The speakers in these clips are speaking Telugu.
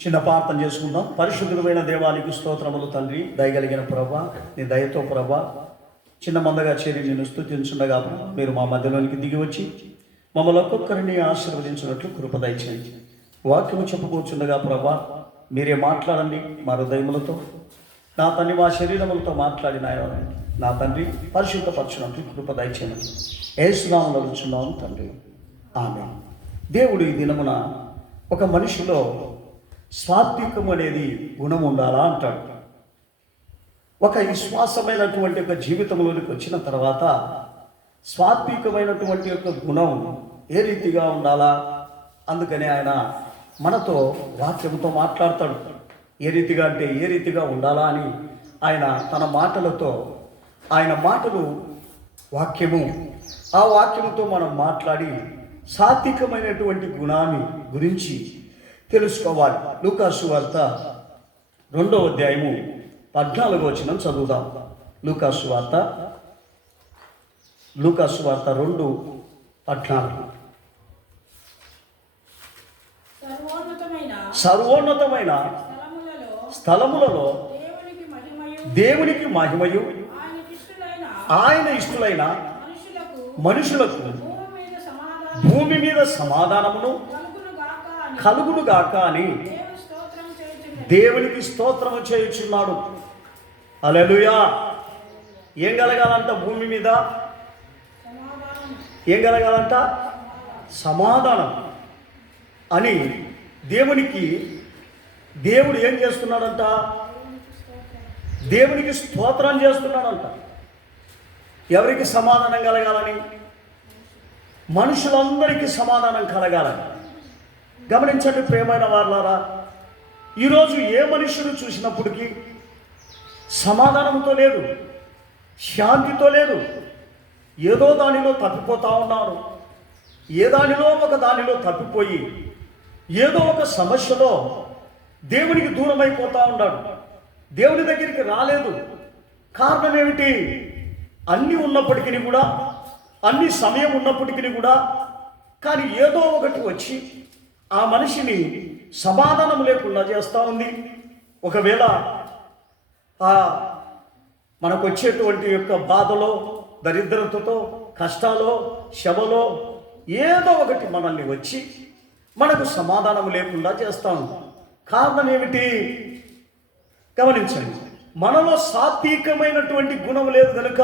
చిన్న ప్రార్థన చేసుకుందాం. పరిశుద్ధమైన దేవానికి స్తోత్రములు తండ్రి, దయగలిగిన ప్రభా, నీ దయతో ప్రభా చిన్న మందగా చేరి నేను స్తుతించుండగా మీరు మా మధ్యలోనికి దిగి వచ్చి మమ్మల్ని ఒక్కొక్కరిని ఆశీర్వదించినట్లు కృప దయచేయండి. వాక్యము చెప్పుకోవచ్చుండగా ప్రభా మీరే మాట్లాడండి మా హృదయములతో. నా తండ్రి మా శరీరములతో మాట్లాడిన నా తండ్రి పరిశుద్ధపరచునట్లు కృప దయచేయండి. యేసునామములో అడుగుచున్నాము తండ్రి, ఆమేన్. దేవుడు ఈ దినమున ఒక మనిషిలో సాత్వికం అనేది గుణం ఉండాలా అంటాడు. ఒక విశ్వాసమైనటువంటి ఒక జీవితంలోనికి వచ్చిన తర్వాత సాత్వికమైనటువంటి యొక్క గుణం ఏ రీతిగా ఉండాలా, అందుకని ఆయన మనతో వాక్యంతో మాట్లాడతాడు. ఏ రీతిగా అంటే ఏ రీతిగా ఉండాలా అని ఆయన తన మాటలతో, ఆయన మాటలు వాక్యము, ఆ వాక్యముతో మనం మాట్లాడి సాత్వికమైనటువంటి గుణాన్ని గురించి తెలుసుకోవాలి. లూకాసు వార్త 2వ అధ్యాయము 14వ వచనం చదువుదాం. లూకాసు వార్త 2:14. సర్వోన్నతమైన స్థలములలో దేవునికి మహిమయు ఆయన ఇష్టలైన మనుషులకు భూమి మీద సమాధానమును కలుగునుగాక అని దేవునికి స్తోత్రము చేయుచున్నాడు. హల్లెలూయా. ఏం కలగాలంట భూమి మీద? ఏం కలగాలంట? సమాధానం అని దేవుడు ఏం చేస్తున్నాడంట? దేవునికి స్తోత్రం చేస్తున్నాడంట. ఎవరికి సమాధానం కలగాలని? మనుషులందరికీ సమాధానం కలగాలని. గమనించండి ప్రియమైన వారలారా, ఈరోజు ఏ మనుషులు చూసినప్పటికీ సమాధానంతో లేడు, శాంతితో లేడు. ఏదో దానిలో తప్పిపోతూ ఉన్నారు. ఏ దానిలో ఒక దానిలో తప్పిపోయి ఏదో ఒక సమస్యలో దేవునికి దూరం అయిపోతూ ఉన్నాడు. దేవుని దగ్గరికి రాలేదు. కారణం ఏమిటి? అన్నీ ఉన్నప్పటికీ కూడా, అన్ని సమయం ఉన్నప్పటికీ కూడా, కానీ ఏదో ఒకటి వచ్చి ఆ మనిషిని సమాధానం లేకుండా చేస్తూ ఉంది. ఒకవేళ మనకు వచ్చేటువంటి యొక్క బాధలో, దరిద్రతతో, కష్టాలో, శ్రమలో ఏదో ఒకటి మనల్ని వచ్చి మనకు సమాధానం లేకుండా చేస్తాం. కారణం ఏమిటి? గమనించండి, మనలో సాత్వికమైనటువంటి గుణం లేదు కనుక.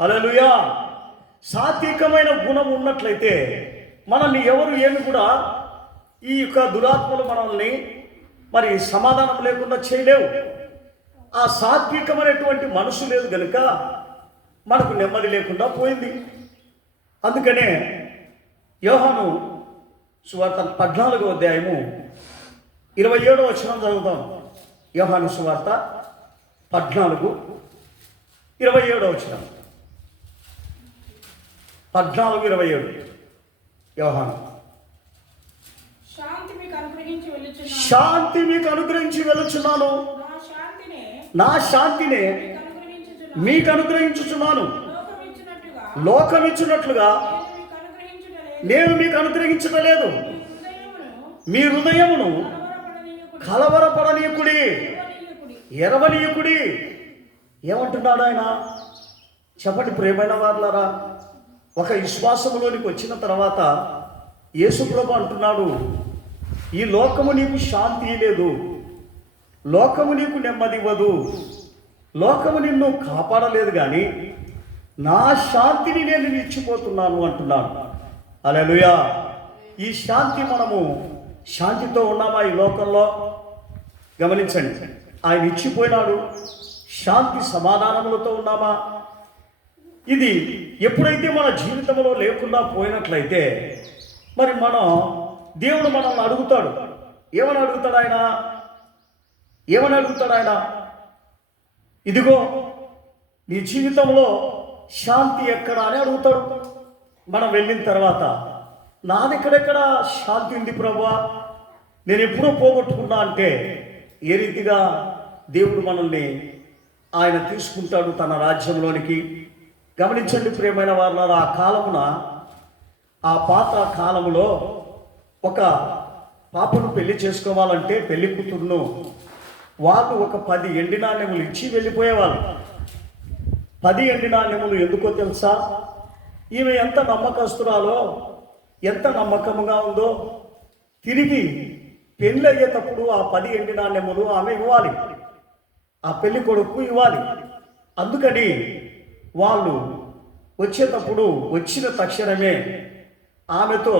హల్లెలూయా. సాత్వికమైన గుణం ఉన్నట్లయితే మనల్ని ఎవరు ఏమి కూడా, ఈ యొక్క దురాత్మలు మనల్ని మరి సమాధానం లేకుండా చేయలేవు. ఆ సాత్వికమైనటువంటి మనసు లేదు కనుక మనకు నెమ్మది లేకుండా పోయింది. అందుకనే యోహాను సువార్త 14వ అధ్యాయము 27వ వచనం చదువుతాం. యోహాను సువార్త 14:27 వచనం. 14:27 యోహాను. శాంతి మీకు అనుగ్రహించి వెలుచున్నాను, నా శాంతినే మీకు అనుగ్రహించుచున్నాను. లోకమిచ్చినట్లుగా నేను మీకు అనుగ్రహించలేదు. మీ హృదయమును కలవరపడనీయకుడి, ఎరవనీయకుడి. ఏమంటున్నాడు ఆయన? చెప్పండి ప్రియమైన వారలారా, ఒక విశ్వాసములోనికి వచ్చిన తర్వాత యేసుప్రభు అంటున్నాడు, ఈ లోకము నీకు శాంతి లేదు, లోకము నీకు నెమ్మది ఇవ్వదు, లోకము నిన్ను కాపాడలేదు, కానీ నా శాంతిని నేను ఇచ్చిపోతున్నాను అంటున్నాను. హల్లెలూయా. ఈ శాంతి, మనము శాంతితో ఉన్నామా ఈ లోకంలో? గమనించండి, ఆయన ఇచ్చిపోయినాడు. శాంతి సమాధానములతో ఉన్నామా? ఇది ఎప్పుడైతే మన జీవితంలో లేకుండా పోయినట్లయితే మరి దేవుడు మనల్ని అడుగుతాడు. ఏమని అడుగుతాడు ఆయన? ఇదిగో నీ జీవితంలో శాంతి ఎక్కడా అని అడుగుతాడు. మనం వెళ్ళిన తర్వాత నాదెక్కడెక్కడ శాంతి ఉంది ప్రభువా, నేను ఎప్పుడో పోగొట్టుకున్నా అంటే ఏ రీతిగా దేవుడు మనల్ని ఆయన తీసుకుంటాడు తన రాజ్యంలోనికి. గమనించండి ప్రియమైన వారలారా, ఆ కాలమున, ఆ పాత కాలములో ఒక పాపను పెళ్లి చేసుకోవాలంటే పెళ్లి కూతురును వాళ్ళు ఒక 10 ఎండి నాణ్యములు ఇచ్చి వెళ్ళిపోయేవాళ్ళు. 10 ఎండి నాణ్యములు ఎందుకో తెలుసా? ఈమె ఎంత నమ్మకస్తురాలో, ఎంత నమ్మకముగా ఉందో, తిరిగి పెళ్ళి అయ్యేటప్పుడు ఆ 10 ఎండి నాణ్యములు ఆమె ఇవ్వాలి, ఆ పెళ్లి కొడుకు ఇవ్వాలి. అందుకని వాళ్ళు వచ్చేటప్పుడు వచ్చిన తక్షణమే ఆమెతో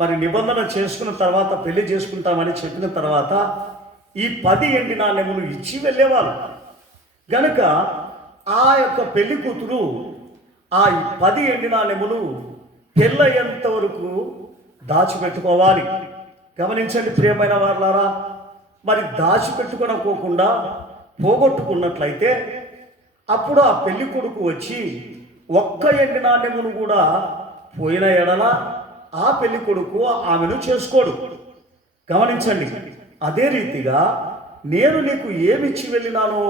మరి నిబంధన చేసుకున్న తర్వాత, పెళ్లి చేసుకుంటామని చెప్పిన తర్వాత ఈ 10 ఎండి నాణ్యములు ఇచ్చి వెళ్ళేవాళ్ళు. గనుక ఆ యొక్క పెళ్లి కూతురు ఆ 10 ఎండి నాణ్యములు పెళ్ళయ్యేంత వరకు దాచిపెట్టుకోవాలి. గమనించండి ప్రియమైన వారలారా, మరి దాచిపెట్టుకోకుండా పోగొట్టుకున్నట్లయితే అప్పుడు ఆ పెళ్లి కొడుకు వచ్చి ఒక్క ఎండి నాణ్యమును కూడా పోయిన ఎడల ఆ పెళ్లి కొడుకు ఆమెను చేసుకోడు. గమనించండి. అదే రీతిగా నేను నీకు ఏమిచ్చి వెళ్ళినాను?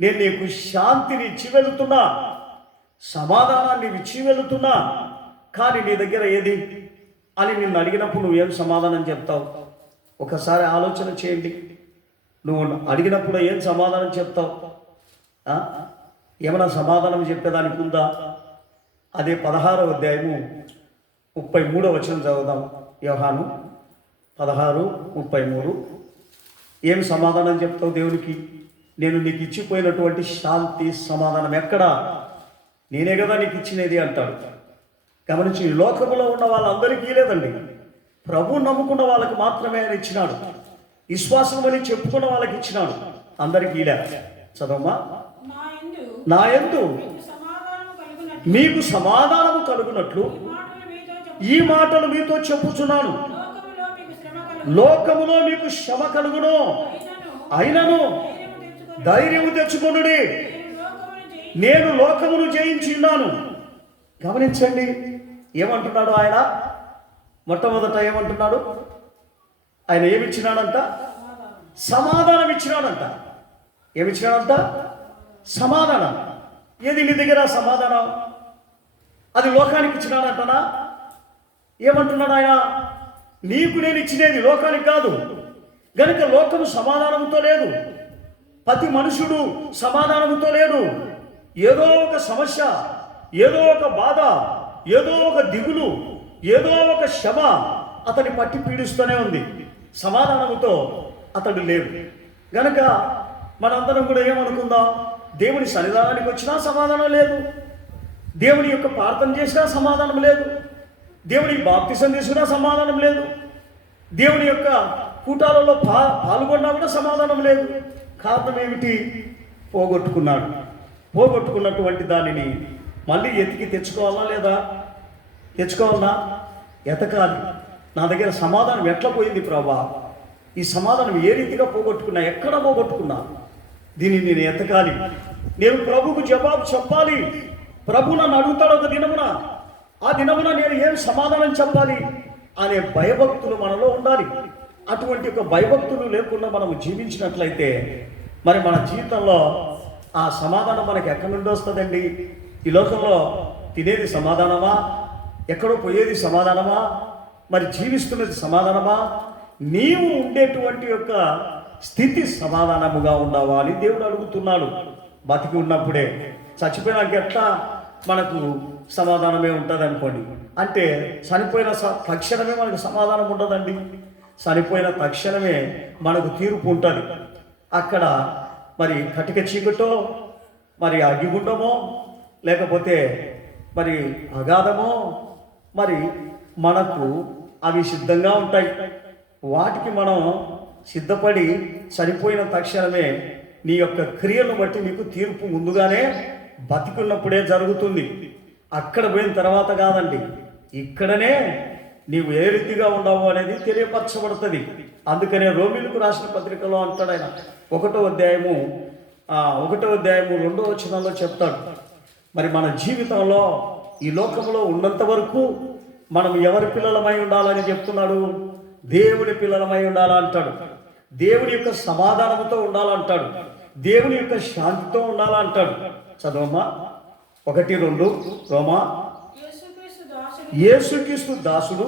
నేను నీకు శాంతిని ఇచ్చి వెళుతున్నా, సమాధానాన్ని ఇచ్చి వెళుతున్నా. కానీ నీ దగ్గర ఏది అని నిన్ను అడిగినప్పుడు నువ్వేం సమాధానం చెప్తావు? ఒకసారి ఆలోచన చేయండి. నువ్వు అడిగినప్పుడు ఏం సమాధానం చెప్తావు? ఏమైనా సమాధానం చెప్పేదానికి ఉందా? అదే 16వ అధ్యాయము 33వ వచనం చదువుదాం. యోహాను 16:33. ఏం సమాధానం చెప్తావు దేవునికి? నేను నీకు ఇచ్చిపోయినటువంటి శాంతి సమాధానం ఎక్కడా? నేనే కదా నీకు ఇచ్చినది అంటాడు. గమనించి, లోకంలో ఉన్న వాళ్ళందరికీ లేదండి, ప్రభు నమ్ముకున్న వాళ్ళకి మాత్రమే ఆయన ఇచ్చినాడు. విశ్వాసం అని చెప్పుకున్న వాళ్ళకి ఇచ్చినాడు, అందరికీ ఇలా. చదవమ్మా. నా యందు మీకు సమాధానము కలుగునట్లు ఈ మాటలు మీతో చెప్పుచున్నాను. లోకములో మీకు శ్రమ కలుగును, అయినను ధైర్యము తెచ్చుకొనుడి, నేను లోకమును జయించున్నాను. గమనించండి, ఏమంటున్నాడు ఆయన? మొట్టమొదట ఏమంటున్నాడు? ఆయన ఏమిచ్చినాడంట? సమాధానం ఇచ్చినాడంట. ఏమిచ్చినాడంట? సమాధానం. ఏది నీ దగ్గర సమాధానం? అది లోకానికి ఇచ్చినాడంటనా? ఏమంటున్నాడు ఆయన? నీకు నేను ఇచ్చినది లోకానికి కాదు. గనుక లోకము సమాధానంతో లేదు, ప్రతి మనుషుడు సమాధానంతో లేడు. ఏదో ఒక సమస్య, ఏదో ఒక బాధ, ఏదో ఒక దిగులు, ఏదో ఒక శ్రమ అతని పట్టి పీడిస్తూనే ఉంది. సమాధానంతో అతడు లేడు. గనుక మనందరం కూడా ఏమనుకుందాం? దేవుని సన్నిధానానికి వచ్చినా సమాధానం లేదు, దేవుని యొక్క ప్రార్థన చేసినా సమాధానం లేదు, దేవునికి బాప్తిసం తీసుకున్నా సమాధానం లేదు, దేవుని యొక్క కూటాలలో పాల్గొన్నా కూడా సమాధానం లేదు. కారణం ఏమిటి? పోగొట్టుకున్నాడు. పోగొట్టుకున్నటువంటి దానిని మళ్ళీ ఎతికి తెచ్చుకోవాలా లేదా? తెచ్చుకోవాలా? ఎతకాలి. నా దగ్గర సమాధానం ఎట్లా పోయింది ప్రభా? ఈ సమాధానం ఏ రీతిగా పోగొట్టుకున్నా, ఎక్కడ పోగొట్టుకున్నా? దీన్ని నేను ఎతకాలి, నేను ప్రభువుకు జవాబు చెప్పాలి. ప్రభు నన్ను అడుగుతాడు ఒక దినమున, ఆ దినమున నేను ఏం సమాధానం చెప్పాలి అనే భయభక్తులు మనలో ఉండాలి. అటువంటి ఒక భయభక్తులు లేకుండా మనము జీవించినట్లయితే మరి మన జీవితంలో ఆ సమాధానం మనకి ఎక్కడి నుండి వస్తుందండి? ఈ లోకంలో తినేది సమాధానమా? ఎక్కడో పోయేది సమాధానమా? మరి జీవిస్తున్నది సమాధానమా? నీవు ఉండేటువంటి యొక్క స్థితి సమాధానముగా ఉన్నావా అని దేవుడు అడుగుతున్నాడు. బతికి ఉన్నప్పుడే. చచ్చిపోయినాక ఎట్లా మనకు సమాధానమే ఉంటుంది అనుకోండి. అంటే చనిపోయిన తక్షణమే మనకు సమాధానం ఉండదండి. చనిపోయిన తక్షణమే మనకు తీర్పు ఉంటుంది. అక్కడ మరి కటిక చీకటో, మరి అగ్గిగుండమో, లేకపోతే మరి అగాధమో, మరి మనకు అవి సిద్ధంగా ఉంటాయి. వాటికి మనం సిద్ధపడి చనిపోయిన తక్షణమే నీ యొక్క క్రియలను బట్టి నీకు తీర్పు ముందుగానే బతికున్నప్పుడే జరుగుతుంది. అక్కడ పోయిన తర్వాత కాదండి, ఇక్కడనే నీవు ఏ రీతిగా ఉండవు అనేది తెలియపరచబడుతుంది. అందుకనే రోమీలకు రాసిన పత్రికలో అంటాడు ఆయన, 1వ అధ్యాయము 2వ వచనంలో చెప్తాడు, మరి మన జీవితంలో ఈ లోకంలో ఉన్నంత వరకు మనం ఎవరి పిల్లలమై ఉండాలని చెప్తున్నాడు? దేవుని పిల్లలమై ఉండాలంటాడు. దేవుని యొక్క సమాధానంతో ఉండాలంటాడు. దేవుని యొక్క శాంతితో ఉండాలంటాడు. చదవమ్మా 1-2 రోమా. యేసుక్రీస్తు దాసుడు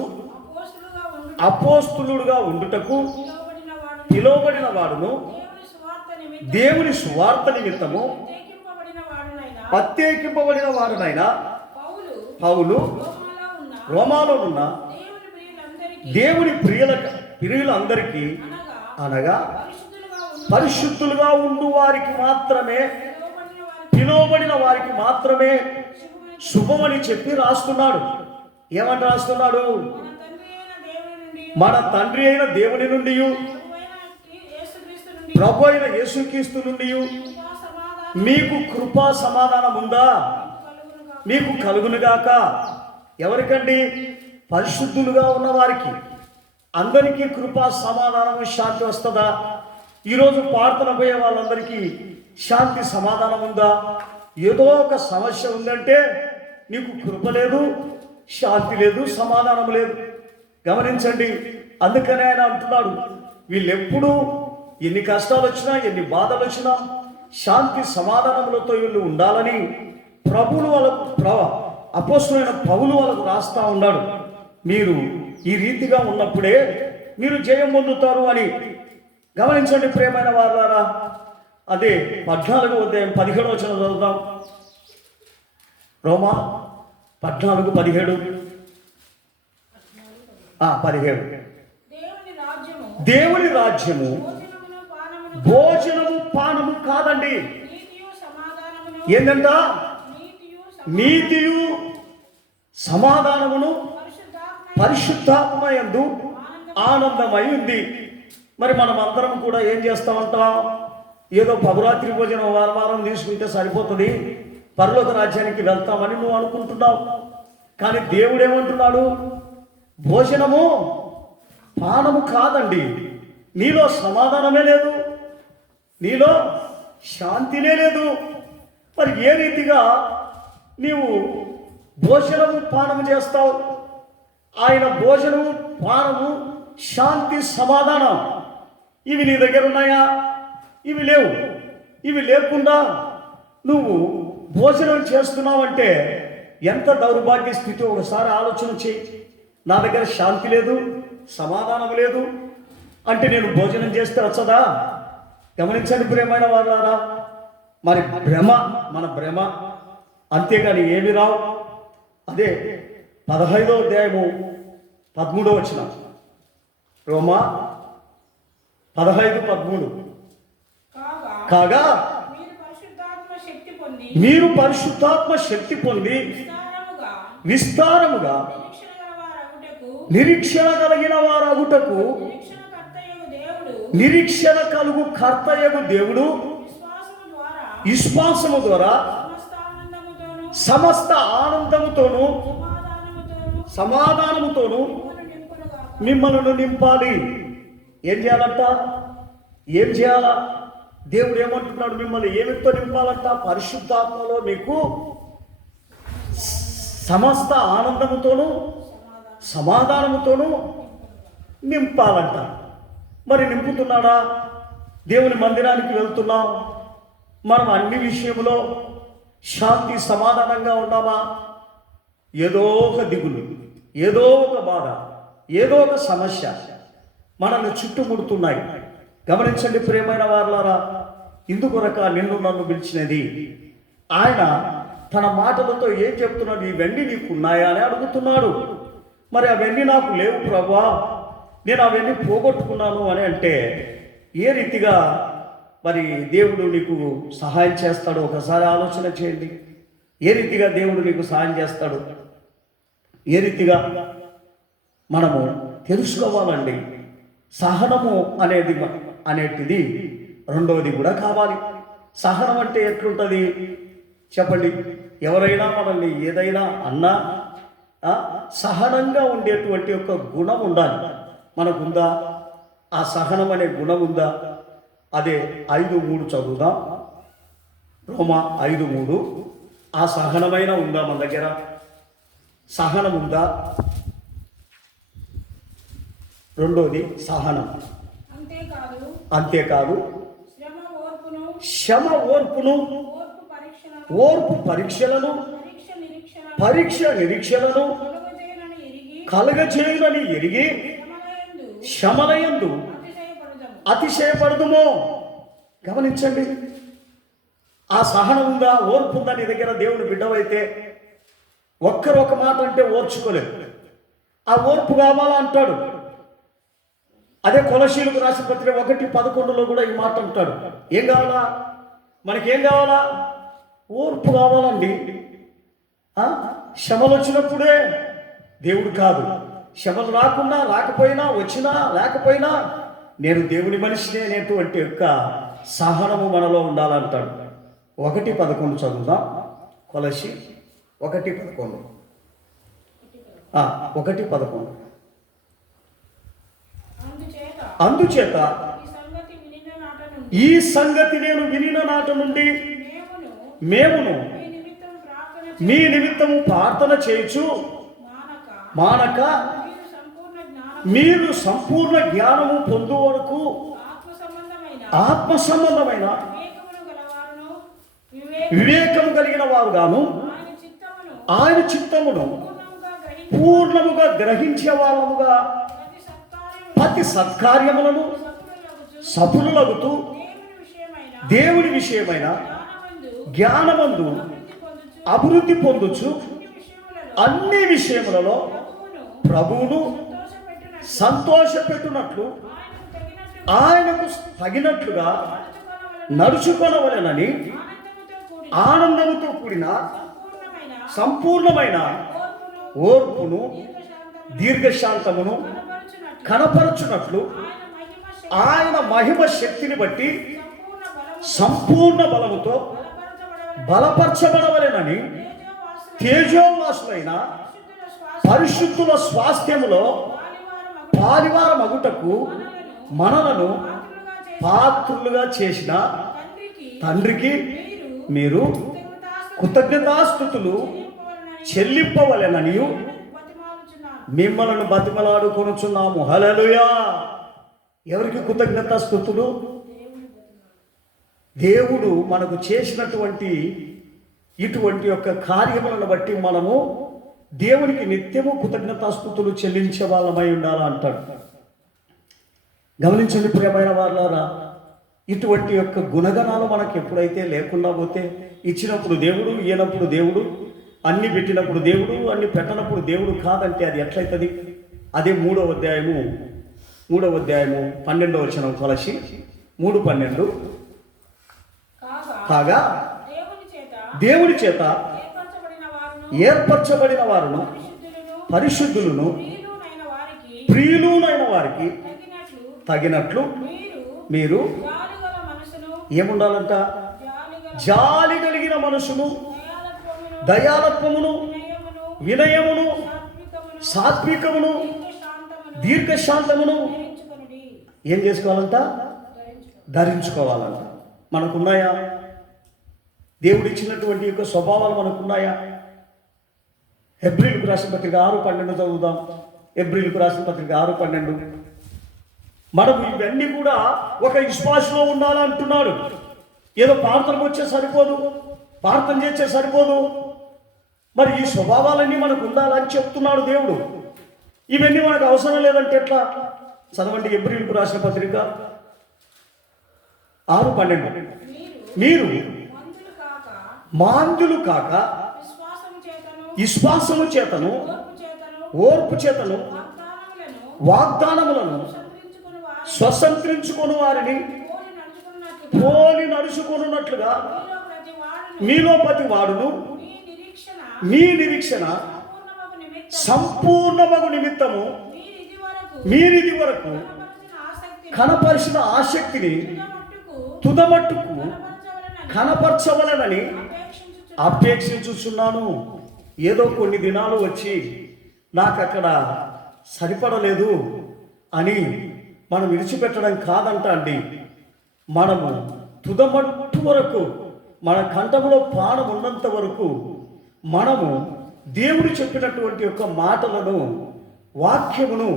అపోస్తులుడుగా ఉండుటకు పిలువబడిన వాడును దేవుని సువార్త నిమిత్తము ప్రత్యేకింపబడిన వాడునైనా పౌలు రోమాలో ఉన్న దేవుని ప్రియులందరికీ అనగా పరిశుద్ధులుగా ఉండు వారికి మాత్రమే, పిలువబడిన వారికి మాత్రమే శుభమని చెప్పి రాస్తున్నాడు. ఏమని రాస్తున్నాడు? మన తండ్రి అయిన దేవుని నుండి, ప్రభు అయిన యేసుక్రీస్తు నుండి మీకు కృపా సమాధానం ఉందా, మీకు కలుగునుగాక. ఎవరికండి? పరిశుద్ధులుగా ఉన్న వారికి. అందరికీ కృపా సమాధానము శాంతి వస్తుందా? ఈరోజు ప్రార్థన పోయే వాళ్ళందరికీ శాంతి సమాధానం ఉందా? ఏదో ఒక సమస్య ఉందంటే నీకు కృప లేదు, శాంతి లేదు, సమాధానం లేదు. గమనించండి. అందుకనే ఆయన అంటున్నాడు, వీళ్ళెప్పుడు ఎన్ని కష్టాలు వచ్చినా, ఎన్ని బాధలు వచ్చినా శాంతి సమాధానములతో వీళ్ళు ఉండాలని ప్రభువులు వాళ్ళకు, అపోస్తలుడైన పౌలు వాళ్ళకు రాస్తా ఉన్నాడు. మీరు ఈ రీతిగా ఉన్నప్పుడే మీరు జయం పొందుతారు అని. గమనించండి ప్రియమైన వారులారా. అదే 14వ అధ్యాయం 17వ వచనం చదువుదాం. రోమా 14:17. దేవుని రాజ్యము భోజనము పానము కాదండి. ఏంటంట? నీతియు సమాధానమును పరిశుద్ధాత్మయందు ఆనందమై ఉంది. మరి మనం అందరం కూడా ఏం చేస్తామంటాం? ఏదో పగురాత్రి భోజనం వారం తీసుకుంటే సరిపోతుంది, పరలోక రాజ్యానికి వెళ్తామని నువ్వు అనుకుంటున్నావు. కానీ దేవుడు ఏమంటున్నాడు? భోజనము పానము కాదండి. నీలో సమాధానమే లేదు, నీలో శాంతినే లేదు. మరి ఏ రీతిగా నీవు భోజనము పానము చేస్తావు? ఆయన భోజనము పానము శాంతి సమాధానం ఇవి నీ దగ్గర ఉన్నాయా? ఇవి లేవు. ఇవి లేకుండా నువ్వు భోజనం చేస్తున్నావంటే ఎంత దౌర్భాగ్య స్థితి. ఒకసారి ఆలోచన చేయి. నా దగ్గర శాంతి లేదు, సమాధానం లేదు అంటే నేను భోజనం చేస్తే వచ్చదా? గమనించండి ప్రియమైన వాళ్ళారా. మరి భ్రమ, మన భ్రమ. అంతేగాని ఏమి రావు. అదే 15వ అధ్యాయము 13వ వచనం. రోమా 15:13. కాగా మీరు పరిశుద్ధాత్మ శక్తి పొంది విస్తారముగా నిరీక్షణ కలిగిన వారగుటకు, నిరీక్షణ కలుగు కర్తయగు దేవుడు విశ్వాసము ద్వారా సమస్త ఆనందముతోను సమాధానముతోను మిమ్మల్ని నింపాలి. ఏం చేయాలంట? ఏం చేయాలా? దేవుడు ఏమంటున్నాడు? మిమ్మల్ని ఏమితో నింపాలంట? పరిశుద్ధాత్మలో మీకు సమస్త ఆనందముతోను సమాధానముతోను నింపాలంట. మరి నింపుతున్నాడా? దేవుని మందిరానికి వెళ్తున్నాం, మనం అన్ని విషయంలో శాంతి సమాధానంగా ఉన్నామా? ఏదో ఒక దిగులు, ఏదో ఒక బాధ, ఏదో ఒక సమస్య మనల్ని చుట్టుముడుతున్నాయి. గమనించండి ప్రియమైన వారులారా. ఇందుకొరక నిన్ను నన్ను పిలిచినది ఆయన. తన మాటలతో ఏం చెప్తున్నాడు? ఇవన్నీ నీకు ఉన్నాయా అని అడుగుతున్నాడు. మరి అవన్నీ నాకు లేవు ప్రభువా, నేను అవన్నీ పోగొట్టుకున్నాను అని అంటే ఏ రీతిగా మరి దేవుడు నీకు సహాయం చేస్తాడో ఒకసారి ఆలోచన చేయండి. ఏ రీతిగా దేవుడు నీకు సహాయం చేస్తాడు, ఏ రీతిగా మనము తెలుసుకోవాలండి. సహనము అనేటిది రెండవది కూడా కావాలి. సహనం అంటే ఎట్లుంటుంది చెప్పండి? ఎవరైనా మనల్ని ఏదైనా అన్నా సహనంగా ఉండేటువంటి ఒక గుణం ఉండాలి. మనకుందా? ఆ సహనం అనే గుణం ఉందా? అదే 5:3 చదువుదాం. రోమా 5:3. ఆ సహనమైన ఉందా మన దగ్గర? సహనం ఉందా? రెండోది సహనం. అంతేకాదు శ్రమ ఓర్పును, ఓర్పు పరీక్షలను, పరీక్ష నిరీక్షలను కలగచేయునని ఎరిగి శ్రమలయందు అతిశయపడదుమో. గమనించండి, ఆ సహనం ఉందా, ఓర్పు ఉందా నీ దగ్గర? దేవుని బిడ్డవైతే ఒక్కరు ఒక మాట అంటే ఓర్చుకోలేదు. ఆ ఓర్పు కావాలా అంటాడు. అదే కొలసీలకు రాసిన పత్రిక 1:11 కూడా ఈ మాట అంటాడు. ఏం కావాలా? మనకేం కావాలా? ఓర్పు కావాలండి. శ్రమలు వచ్చినప్పుడే దేవుడు కాదు, శ్రమలు రాకున్నా రాకపోయినా, వచ్చినా లేకపోయినా నేను దేవుని మనిషిని అనేటువంటి యొక్క సహనము మనలో ఉండాలంటాడు. 1:11 చదువుదాం. కొలసి 1:11. 1:11. అందుచేత ఈ సంగతి నేను వినిన నాట నుండి మేమును మీ నిమిత్తము ప్రార్థన చేయుచు మానక మీరు సంపూర్ణ జ్ఞానము పొందు వరకు ఆత్మ సంబంధమైన వివేకము కలిగిన వారుగాను ఆయన చిత్తమును పూర్ణముగా గ్రహించే వాళ్ళముగా ప్రతి సత్కార్యములను సఫలులగుతూ దేవుని విషయమైన జ్ఞానమందు అభివృద్ధి పొందుచు అన్ని విషయములలో ప్రభువును సంతోషపెట్టునట్లు ఆయనకు తగినట్లుగా నడుచుకొనవలెనని ఆనందముతో కూడిన సంపూర్ణమైన ఓర్పును దీర్ఘశాంతమును కనపరచునట్లు ఆయన మహిమ శక్తిని బట్టి సంపూర్ణ బలముతో బలపరచబడవలెనని తేజోవాసులైన పరిశుద్ధుల స్వాస్థ్యములో పాలివార మగుటకు మనలను పాత్రులుగా చేసిన తండ్రికి మీరు కృతజ్ఞతాస్తుతులు చెల్లింపవలెననియు మిమ్మలను బతిమలాడుకొనుచున్నాము. హల్లెలూయా. ఎవరికి కృతజ్ఞతాస్తుతులు? దేవుడు మనకు చేసినటువంటి ఇటువంటి యొక్క కార్యములను బట్టి మనము దేవునికి నిత్యము కృతజ్ఞతాస్తుతులు చెల్లించే వాళ్ళమై ఉండాలా అంటాడు. గమనించండి ప్రియమైన వాళ్ళారా, ఇటువంటి యొక్క గుణగణాలు మనకు ఎప్పుడైతే లేకుండా పోతే, ఇచ్చినప్పుడు దేవుడు, ఇయ్యనప్పుడు దేవుడు, అన్ని పెట్టినప్పుడు దేవుడు, అన్ని పెట్టనప్పుడు దేవుడు కాదంటే అది ఎట్లయితుంది? అదే 3వ అధ్యాయము 12వ వచనం. కొలసి 3:12. కాగా దేవుని చేత ఏర్పరచబడిన వారును పరిశుద్ధులను ప్రియులునైన వారికి తగినట్లు మీరు ఏముండాలంట? జాలి కలిగిన మనసును, దయాలత్వమును, వినయమును, సాత్వికమును, దీర్ఘశాంతమును ఏం చేసుకోవాలంట? ధరించుకోవాలంట. మనకున్నాయా? దేవుడిచ్చినటువంటి యొక్క స్వభావాలు మనకున్నాయా? హెబ్రీలకు రాసిన పత్రిక 6:12 చదువుదాం. హెబ్రీలకు రాసిన పత్రిక 6:12. మనం ఇవన్నీ కూడా ఒక విశ్వాసంలో ఉండాలంటున్నాడు. ఏదో ప్రార్థనకు వచ్చే సరిపోదు, ప్రార్థన చేసే సరిపోదు. మరి ఈ స్వభావాలన్నీ మనకు ఉండాలని చెప్తున్నాడు దేవుడు. ఇవన్నీ మనకు అవసరం లేదంటే ఎట్లా? చదవండి హెబ్రీలకు రాసిన పత్రిక 6:12. మీరు మాంద్యులు కాక విశ్వాసము చేతను ఓర్పు చేతను వాగ్దానములను స్వతంత్రించుకుని వారిని పోలి నడుచుకున్నట్లుగా మీలో ప్రతి వాడును మీ నిరీక్షణ సంపూర్ణమగు నిమిత్తము మీరిది వరకు కనపరిచిన ఆసక్తిని తుదమట్టుకు కనపరచవలనని అపేక్షించుచున్నాను. ఏదో కొన్ని దినాలు వచ్చి నాకు అక్కడ సరిపడలేదు అని మనం విడిచిపెట్టడం కాదంట అండి. మనము తుదమట్టు వరకు, మన కంఠములో ప్రాణం ఉన్నంత వరకు మనము దేవుడు చెప్పినటువంటి యొక్క మాటలను, వాక్యమును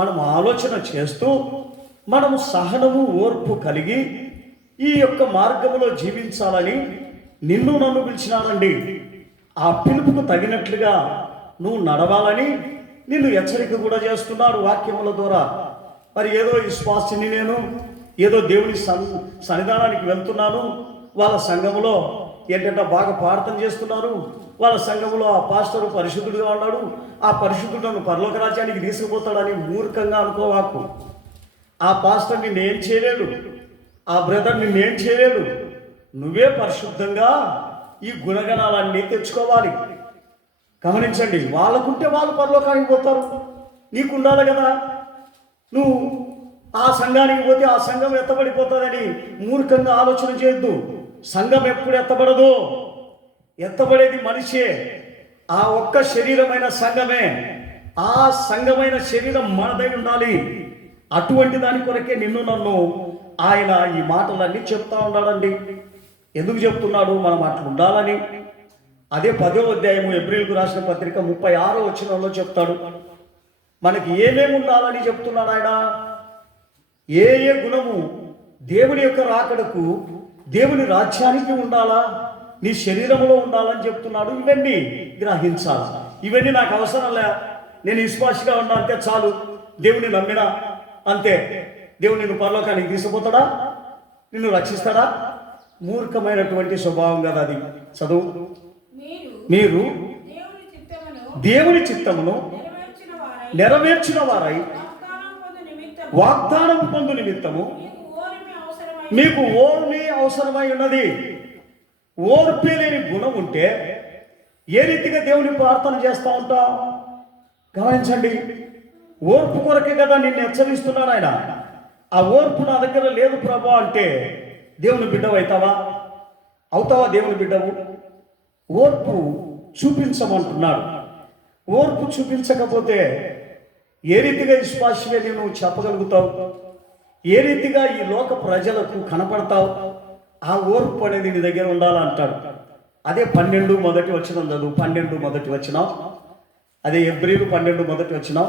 మనం ఆలోచన చేస్తూ మనము సహనము ఓర్పు కలిగి ఈ యొక్క మార్గములో జీవించాలని నిన్ను నన్ను పిలిచినానండి. ఆ పిలుపుకు తగినట్లుగా నువ్వు నడవాలని నిన్ను హెచ్చరిక కూడా చేస్తున్నాడు వాక్యముల ద్వారా. మరి ఏదో ఈ శ్వాసని నేను ఏదో దేవుని సన్నిధానానికి వెళ్తున్నాను, వాళ్ళ సంఘంలో ఏంటంటే బాగా ప్రార్థన చేస్తున్నారు, వాళ్ళ సంఘంలో ఆ పాస్టరు పరిశుద్ధుడిగా ఉన్నాడు, ఆ పరిశుద్ధుడు పరలోక రాజ్యానికి తీసుకుపోతాడని మూర్ఖంగా అనుకోవాకు. ఆ పాస్టర్ నిన్నేం చేయలేడు, ఆ బ్రదర్ నిన్నేం చేయలేడు. నువ్వే పరిశుద్ధంగా ఈ గుణగణాలన్నీ తెచ్చుకోవాలి. గమనించండి, వాళ్ళకుంటే వాళ్ళు పరలోకానికి పోతారు, నీకు ఉండాలి కదా. నువ్వు ఆ సంఘానికి పోతే ఆ సంఘం ఎత్తబడిపోతుందని మూర్ఖంగా ఆలోచన చేయొద్దు. సంఘం ఎప్పుడు ఎత్తబడదు, ఎత్తబడేది మనిషే. ఆ ఒక్క శరీరమైన సంఘమే, ఆ సంఘమైన శరీరం మనదై ఉండాలి. అటువంటి దాని కొరకే నిన్ను నన్ను ఆయన ఈ మాటలన్నీ చెప్తా ఉన్నాడండి. ఎందుకు చెప్తున్నాడు? మనం అట్లా ఉండాలని. అదే 10వ అధ్యాయము ఎబ్రిల్కు రాసిన పత్రిక 36వ వచనంలో చెప్తాడు. మనకి ఏమేమి ఉండాలని చెప్తున్నాడు ఆయన. ఏ ఏ గుణము దేవుని యొక్క రాకడకు, దేవుని రాజ్యానికి ఉండాలా, నీ శరీరంలో ఉండాలని చెప్తున్నాడు. ఇవన్నీ గ్రహించాలి. ఇవన్నీ నాకు అవసరం లే, నేను విశ్వాసిగా ఉన్నా అంతే చాలు, దేవుని నమ్మినా అంతే, దేవుడు నిన్ను పరలోకానికి తీసుకుపోతాడా, నిన్ను రక్షిస్తాడా? మూర్ఖమైనటువంటి స్వభావం కదా అది. చదువు. మీరు దేవుని చిత్తమును నెరవేర్చిన వారై వాగ్దానం పొందు నిమిత్తము మీకు ఓర్మి అవసరమై ఉన్నది. ఓర్పే లేని గుణం ఉంటే ఏ రీతిగా దేవుని ప్రార్థన చేస్తూ ఉంటాం? గమనించండి, ఓర్పు కొరకే కదా నిన్ను హెచ్చరిస్తున్నాడు ఆయన. ఆ ఓర్పు నా దగ్గర లేదు ప్రభా అంటే దేవుని బిడ్డవు అవుతావా? దేవుని బిడ్డవు. ఓర్పు చూపించమంటున్నాడు. ఓర్పు చూపించకపోతే ఏ రీతిగా విశ్వాసమే నువ్వు చెప్పగలుగుతావు? ఏ రీతిగా ఈ లోక ప్రజలకు కనపడతావు? ఆ ఓర్పు అనేది నీ దగ్గర ఉండాలంటాడు. అదే 12 మొదటి వచనం చదువు. 12 మొదటి వచనం, అదే ఎబ్రీలు 12 మొదటి వచనం.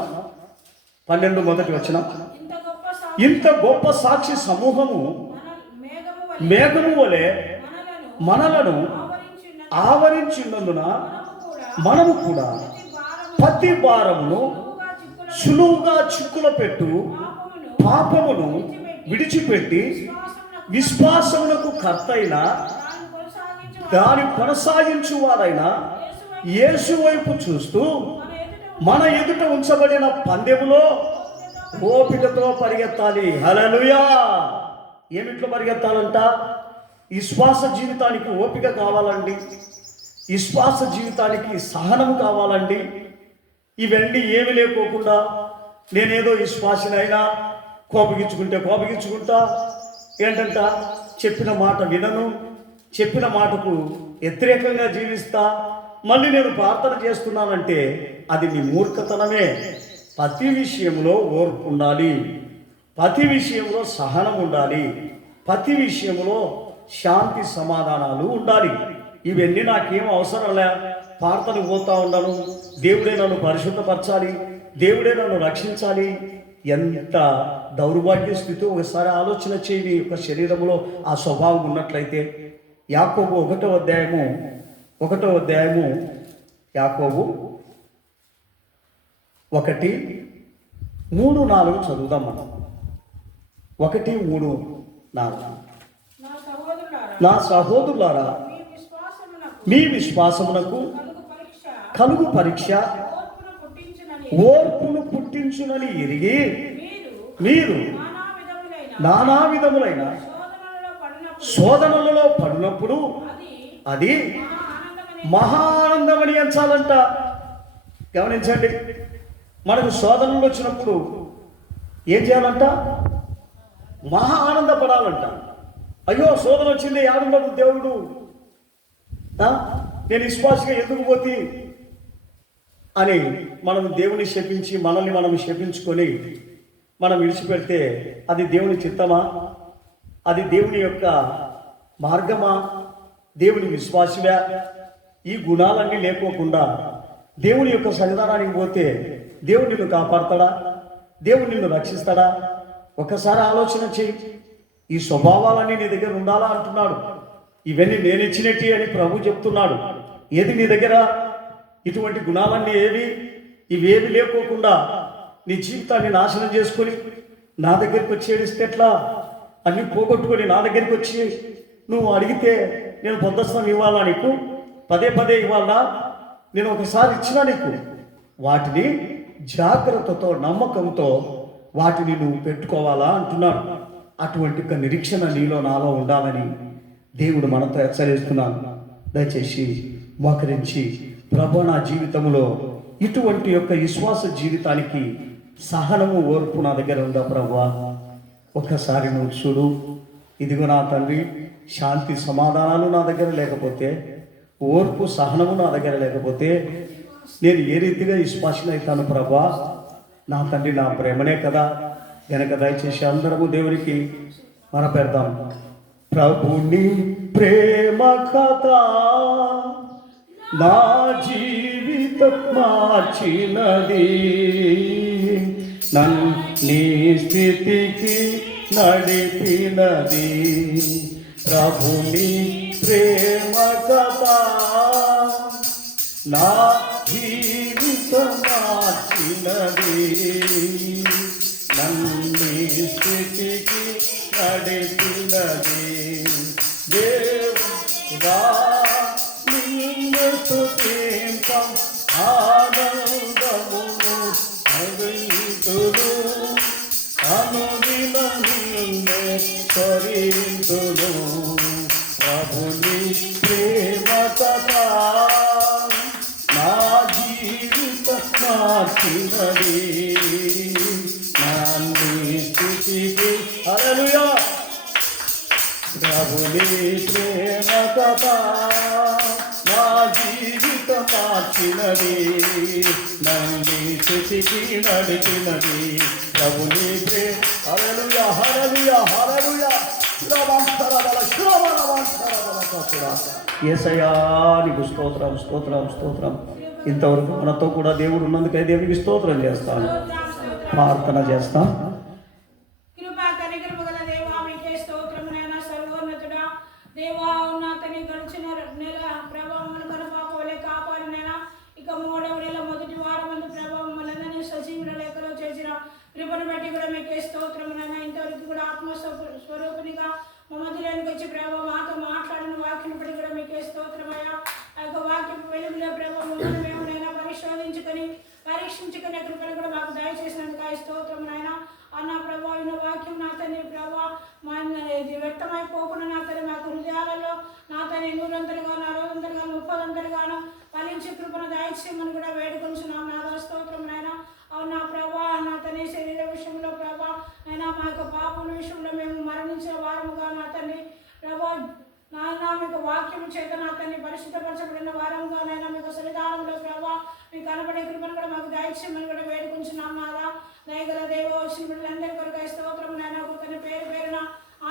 12 మొదటి వచనం. ఇంత గొప్ప సాక్షి సమూహము మేఘము వలె మనలను ఆవరించినందున మనము కూడా ప్రతి భారమును సులువుగా చిక్కుల పెట్టు పాపమును విడిచిపెట్టి విశ్వాసమునకు కర్తైన దాని కొనసాగించు వారైన యేసు వైపు చూస్తూ మన ఎదుట ఉంచబడిన పందెములో ఓపికతో పరిగెత్తాలి. హల్లెలూయా. ఏమిట్లో పరిగెత్తాలంట? విశ్వాస జీవితానికి ఓపిక కావాలండి, విశ్వాస జీవితానికి సహనం కావాలండి. ఇవన్నీ ఏమి లేకోకుండా నేనేదో విశ్వాసినైనా కోపగించుకుంటా, ఏంటంట చెప్పిన మాట వినను, చెప్పిన మాటకు వ్యతిరేకంగా జీవిస్తా, మళ్ళీ నేను ప్రార్థన చేస్తున్నానంటే అది నీ మూర్ఖతనమే. ప్రతి విషయంలో ఓర్పు ఉండాలి, ప్రతి విషయంలో సహనం ఉండాలి, ప్రతి విషయంలో శాంతి సమాధానాలు ఉండాలి. ఇవన్నీ నాకేం అవసరం లే, ప్రార్థన పోతా ఉన్నాను, దేవుడే నన్ను పరిశుద్ధపరచాలి, దేవుడే నన్ను రక్షించాలి. ఎంత దౌర్భాగ్య స్థితి ఒకసారి ఆలోచన చేయి. యొక్క శరీరంలో ఆ స్వభావం ఉన్నట్లయితే. యాకోబు 1వ అధ్యాయము యాకోబు 1:3-4 చదువుదాం మనం. 1:3-4. నా సహోదరులారా, మీ విశ్వాసమునకు కలుగు పరీక్ష ఓర్పును పుట్టించునని ఎరిగి మీరు నానా విధములైన శోధనలలో పడినప్పుడు అది మహానందమని ఎంచాలంట. గమనించండి, మనకు శోధనలు వచ్చినప్పుడు ఏం చేయాలంట? మహా ఆనందపడాలంట. అయ్యో శోధన వచ్చింది, ఆనందం దేవుడు, నేను విశ్వాసగా ఎందుకు పోతే అని మనం దేవుని శపించి మనల్ని మనం శపించుకొని మనం విడిచిపెడితే అది దేవుని చిత్తమా? అది దేవుని యొక్క మార్గమా? దేవుని విశ్వాసమా? ఈ గుణాలన్నీ లేకోకుండా దేవుని యొక్క సన్నిధానానికి పోతే దేవుడు నిన్ను కాపాడతాడా? దేవుడు నిన్ను రక్షిస్తాడా? ఒకసారి ఆలోచన చేయి. ఈ స్వభావాలన్నీ నీ దగ్గర ఉండాలా అంటున్నాడు. ఇవన్నీ నేను ఇచ్చినట్టు అని ప్రభు చెప్తున్నాడు. ఏది నీ దగ్గర? ఇటువంటి గుణాలన్నీ ఇవేవి లేకోకుండా నీ జీవితాన్ని నాశనం చేసుకొని నా దగ్గరికి వచ్చి ఏడిస్తే ఎట్లా? అన్నీ పోగొట్టుకొని నా దగ్గరికి వచ్చి నువ్వు అడిగితే నేను పొందొస్తాను ఇవ్వాలా? నీకు పదే పదే ఇవ్వాలా? నేను ఒకసారి ఇచ్చినా నీకు వాటిని జాగ్రత్తతో నమ్మకంతో వాటిని నువ్వు పెట్టుకోవాలా అంటున్నాడు. అటువంటి ఒక నిరీక్షణ నీలో నాలో ఉండాలని దేవుడు మనతో హెచ్చరిస్తున్నాను. దయచేసి మోకరించి, ప్రభు నా జీవితంలో ఇటువంటి యొక్క విశ్వాస జీవితానికి సహనము ఓర్పు నా దగ్గర ఉందా ప్రభువా? ఒక్కసారి నువ్వు చూడు. ఇదిగో నా తండ్రి, శాంతి సమాధానాలు నా దగ్గర లేకపోతే, ఓర్పు సహనము నా దగ్గర లేకపోతే నేను ఏ రీతిగా విశ్వాసన అవుతాను ప్రభా? నా తండ్రి, నా ప్రేమనే కదా గనక దయచేసి అందరము దేవునికి మన పెడదాం. ప్రభుని ప్రేమ కథ నా జీవితం మార్చినది, నీ స్థితికి నడిపినది. ప్రభుని ప్రేమ కథ నా జీవితం మార్చినది, నీ స్థితికి నడిపినది. దేవుడా నిన్ను స్తుతింపం, ఆనందమును అవితులు, అనుదినం నిన్నే స్మరింతును. ప్రభుని ప్రేమ కథ నా జీవితం మార్చినది, నీ స్థితికి హల్లెలూయా. ప్రభుని ప్రేమ కథ నా జీవితం మార్చినది, నీ స్థితికి నడిపినది. ప్రభుని ప్రేమ హల్లెలూయా, హల్లెలూయా, హల్లెలూయా. యేసయ్యా నీకు స్తోత్రం, స్తోత్రం, స్తోత్రం. ఇంతవరకు మనతో కూడా దేవుడు ఉన్నందుకై దేవునికి స్తోత్రం చేస్తాను. ప్రార్థన చేస్తాం. దేవా ఉన్నతని గడిచిన నెల ప్రభావమును కనపాపవలే కాపాడినైనా ఇక 3వ నెల మొదటి వారం మందు ప్రభావములందరినీ సజీవుల లెక్కలో చేసిన కృపను బట్టి కూడా మీకే స్తోత్రమునైనా. ఇంతవరకు కూడా ఆత్మస్వరూపునిగా మా మధ్యలోనికి వచ్చి ప్రభావ మాతో మాట్లాడిన వాక్యం బట్టి కూడా మీకే స్తోత్రమయ్యా. ఆ యొక్క వాక్యం వెలుగులో ప్రభావం మేమునైనా పరీక్షించుకునే కృపను కూడా మాకు దయచేసినందుకు స్తోత్రమునైనా. అన్న ప్రభావిన వాక్యం నా తండ్రి ప్రభా ఇది వ్యక్తమైపోకుండా నా తండ్రి మాకు హృదయాలలో నా తండ్రి 100 60 30 ఫలించి కృపను దయచేయమని కూడా వేడుకొంచున్నాం నా స్తోత్రం నాయన. అవునా ప్రభా, నా తండ్రి శరీర విషయంలో ప్రభా అయినా మా యొక్క పాపల విషయంలో మేము మరణించిన వారముగా నా తండ్రి ప్రభా నాయన మీకు వాక్యం చేత నా తండ్రి పరిశుద్ధపరచబడిన వారముగా నైనా మీకు సన్నిధానంలో ప్రభా మీకు కనబడే కృపను కూడా మాకు దయచేయమని కూడా వేడుకొంచున్నాం నాదా. దయగల దేవ వచ్చిన బిడ్డలందరి కొరకు స్తోత్రం నాయన. ఒక్కొక్కరిని పేరు పేరున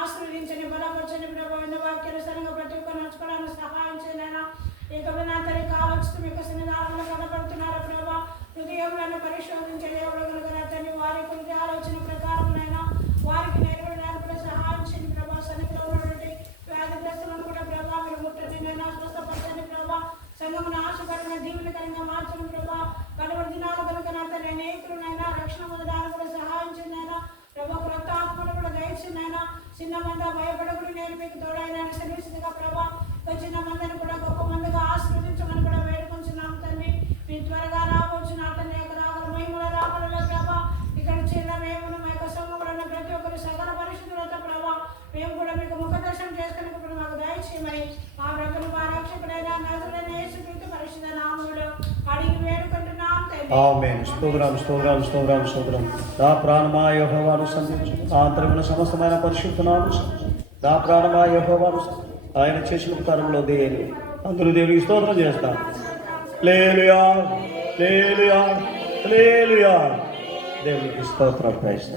ఆశీర్వదించని బలపరచని ప్రభావిన వాక్యానుసారంగా ప్రతి ఒక్కరు నడుచుకోవడానికి సహాయం చేయనైనా. ఇకపై నా తల్లి కావచ్చు మీకు సన్నిధానంలో కనబడుతున్నారు ప్రభా. హృదయంలో పరిశోధించే దేవుడు కనుక నా తల్లి వారి హృదయ ఆలోచన ప్రకారంనైనా వారికి నెరవేరడానికి కూడా సహాయం చేయండి ప్రభా. సన్నిధిలో ఉన్నటువంటి వ్యాధిగ్రస్తులను కూడా ప్రభా మీరు ముట్టండి నైనా, స్వస్థపరచండి ప్రభా. సంఘమును ఆశకరంగా దీవెనకరంగా మార్చండి ప్రభా. కడవరి దినాలు కనుక నా తల్లి అనేకులనైనా రక్షణ పొందడానికి కూడా సహాయం చేయండి అయినా ప్రభా. క్రొత్త ఆత్మను కూడా దయచేయండి అయినా. చిన్న మంద భయపడకుని నేను మీకు తోడైనా సన్నిహితంగా ప్రభా. చిన్న మందిని కూడా గొప్ప మందిగా ఆశీర్వదించమని కూడా వేడుకొంచున్నాం తండ్రి. మీరు త్వరగా రావచ్చు నా తండ్రి. రాగల మహిమల రాబడలో ప్రభా ఇక్కడ చిన్న మేము మా యొక్క సమూహంలో ప్రతి ఒక్కరు సకల పరిస్థితులతో ప్రభా మేము కూడా మీకు ముఖ దర్శనం చేసుకుని ఇప్పుడు మాకు దయచేయమని మా బ్రతులు మా రక్షకుడైన నజరుడైన యేసుక్రీస్తు పరిశుద్ధ నామములో అడిగి వేడుకుంటున్నాం తండ్రి. ఆమేన్. స్తోత్రం, స్తోత్రం, స్తోత్రం, స్తోత్రం. నా ప్రాణమా యెహోవాను స్తుతించు, ఆంతరమున సమస్తమైన పరిశుద్ధ నామమును నా ప్రాణమా యెహోవాను ఆయన చేసిన ఉపకారంలో దేవుని అందరూ దేవునికి స్తోత్రం చేస్తాం. హల్లెలూయా, హల్లెలూయా, హల్లెలూయా. దేవునికి స్తోత్రం. ప్రైజ్.